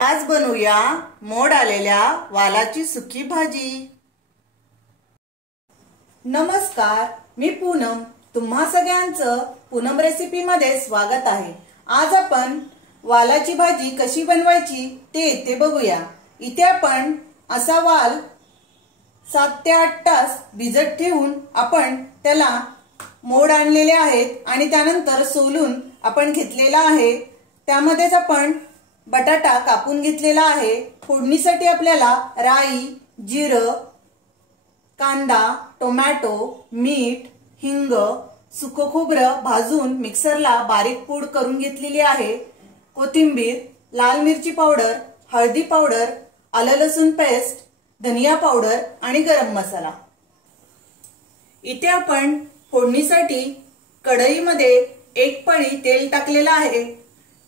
आज बनवूया मोड आलेल्या वालाची सुकी भाजी। नमस्कार, मी पूनम। तुम्हा सगळ्यांचं पूनम रेसिपी मध्ये स्वागत आहे। आज आपण वालाची भाजी कशी बनवायची ते इथे बघूया। इथे आपण असा वाल 7 ते 8 तास भिजत ठेवून आपण त्याला मोड आणलेले आहेत आणि त्यानंतर सोलून आपण घेतलेला आहे। त्यामध्येच आपण बटाटा कापून घेतलेला आहे। फोडणीसाठी आपल्याला राई, जिरं, कांदा, टोमॅटो, मीठ, हिंग, सुकं खोबरं भाजून मिक्सरला बारीक पूड करून घेतलेली आहे। कोथिंबीर, लाल मिरची पावडर, हळदी पावडर, आलं लसूण पेस्ट, धनिया पावडर आणि गरम मसाला। इथे आपण फोडणीसाठी कढईमध्ये 1 पळी तेल टाकलेला आहे।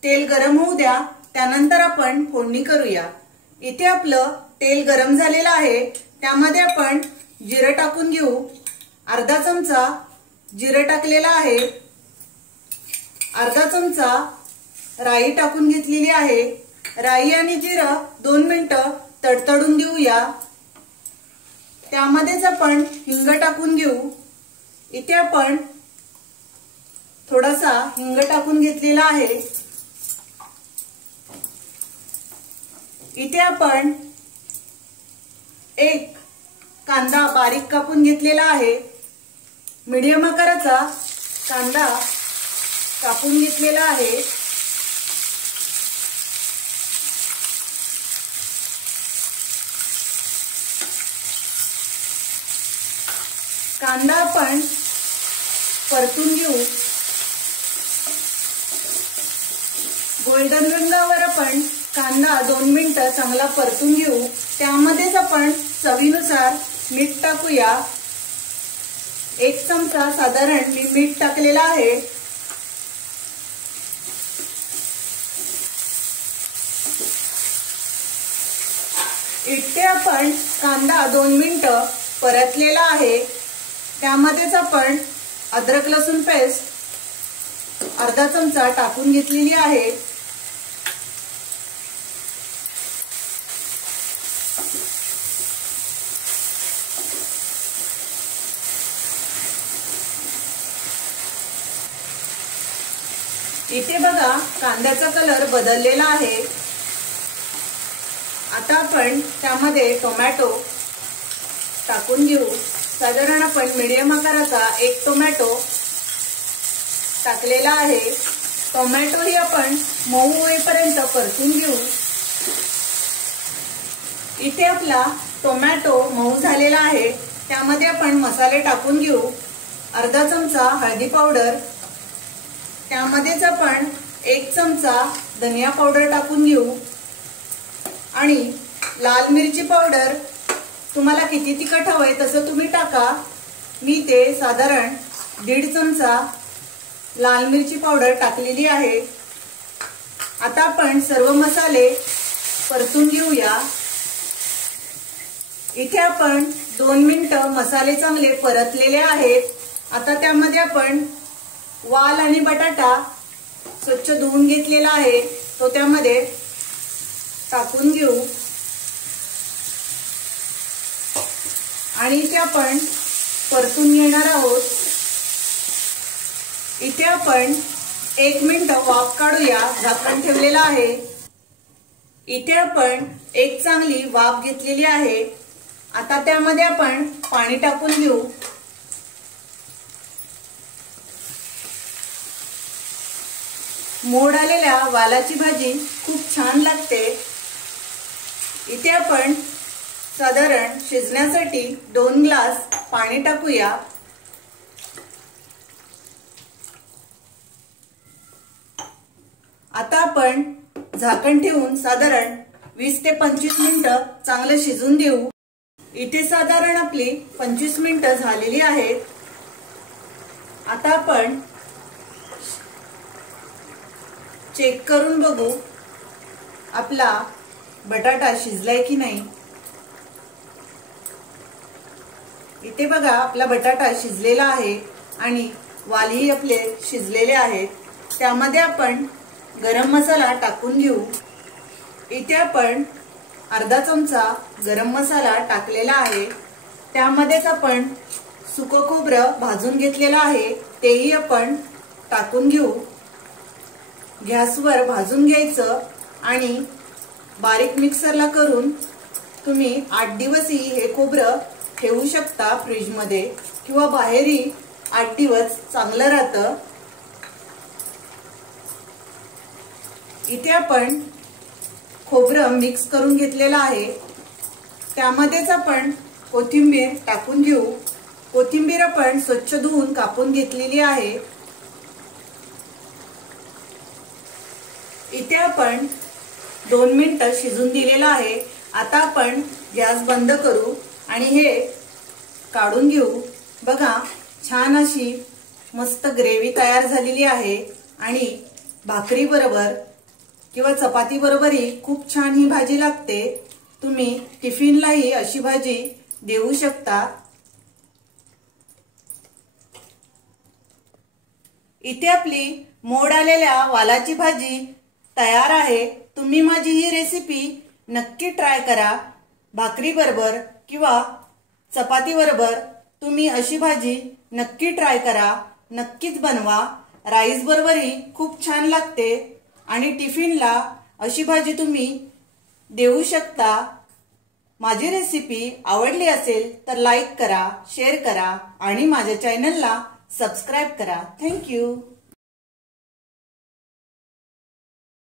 तेल गरम होऊ द्या, त्यानंतर आपण फोडणी करूया। इथे आपलं तेल गरम झालेलं आहे। त्यामध्ये आपण जिरं टाकून घेऊ। अर्धा चमचा जिरं टाकलेला आहे। अर्धा चमचा राई टाकून घेतलेली आहे। राई आणि जिरं 2 मिनिटं तडतडून घेऊया। त्यामध्येच आपण हिंग टाकून घेऊ। इथे आपण थोडासा हिंग टाकून घेतलेला आहे। इथे आपण 1 कांदा बारीक कापून घेतलेला आहे। मीडियम आकाराचा कांदा कापून घेतलेला आहे। कांदा आपण परतून घेऊ। गोल्डन रंगावर आपण कांदा 2 मिनिटं चांगला परतून घेऊ। त्यामध्येच आपण चवीनुसार मीठ टाकूया। 1 चमचा साधारण मी मीठ टाकलेला आहे। इथे आपण कांदा 2 मिनिटं परतलेला आहे। त्यामध्येच आपण अद्रक लसूण पेस्ट अर्धा चमचा टाकून घेतलेली आहे। इथे बघा कांद्याचा कलर बदललेला आहे। आता आपण त्यामध्ये टोमॅटो टाकून घेऊ। साधारण आपण मीडियम आकाराचा 1 टोमॅटो टाकलेला आहे। टोमॅटो ही आपण मऊ होईपर्यंत परतून घेऊ। इथे आपला टोमॅटो मऊ झालेला आहे। त्यामध्ये आपण मसाले टाकून घेऊ। अर्धा चमचा हळदी पावडर, त्यामध्येच आपण 1 चमचा धनिया पावडर टाकून घेऊ आणि लाल मिरची पावडर तुम्हाला किती तिखट हवंय तसं तुम्ही टाका। मी ते साधारण 1.5 चमचा लाल मिरची पावडर टाकलेली आहे। आता आपण सर्व मसाले परतून घेऊया। इथे आपण 2 मिनिटं मसाले चांगले परतलेले आहेत। आता त्यामध्ये आपण वाल आणि बटाटा स्वच्छ धुवून घेतलेला आहे तो त्यामध्ये टाकून घेऊ आणि इथे आपण परतून घेणार आहोत। इथे आपण 1 मिनिट वाफ काढूया। झाकण ठेवलेलं आहे। इथे आपण एक चांगली वाफ घेतलेली आहे। आता त्यामध्ये आपण पाणी टाकून घेऊ। मोड आलेल्या वालाची भाजी खूप छान लागते। इथे आपण साधारण शिजण्यासाठी 2 ग्लास पाणी टाकूया। आता आपण झाकण ठेवून साधारण 20 ते 25 मिनिटं चांगलं शिजून देऊ। इथे साधारण आपली 25 मिनिटं झालेली आहेत। आता आपण चेक करून बघू आपला बटाटा शिजलाय की नाही। इथे बघा आपला बटाटा शिजलेला आहे आणि वालही आपले शिजलेले आहेत। त्यामध्ये आपण गरम मसाला टाकून घेऊ। इथे आपण अर्धा चमचा गरम मसाला टाकलेला आहे। त्यामध्येच आपण सुकं खोबरं भाजून घेतलेलं आहे, तेही आपण टाकून घेऊ। गॅसवर भाजून घ्यायचं आणि बारीक मिक्सरला करून तुम्ही 8 दिवसही हे खोबरं ठेवू शकता फ्रीज मध्ये, किंवा बाहेरही 8 दिवस चांगलं राहतं। इथे आपण खोबरं मिक्स करून घेतलेलं आहे। त्यामध्येच आपण कोथिंबीर टाकून घेऊ। कोथिंबीर आपण स्वच्छ धुवून कापून घेतलेली आहे। इथे आपण 2 मिनिटं शिजून दिलेलं आहे। आता आपण गॅस बंद करू आणि हे काढून घेऊ। बघा, छान अशी मस्त ग्रेव्ही तयार झालेली आहे आणि भाकरी बरोबर किंवा चपाती बरोबरही खूप छान ही भाजी लागते। तुम्ही टिफिनलाही अशी भाजी देऊ शकता। इथे आपली मोड आलेल्या वालाची भाजी तयार आहे। तुम्ही माझी ही रेसिपी नक्की ट्राय करा। भाकरी बरोबर किंवा चपाती बरोबर तुम्ही अशी भाजी नक्की ट्राय करा, नक्कीच बनवा। राईस बरोबरही खूप छान लागते आणि टिफिनला अशी भाजी तुम्ही देऊ शकता। माझी रेसिपी आवडली असेल तर लाईक करा, शेअर करा आणि माझ्या चॅनलला सबस्क्राइब करा। Thank you.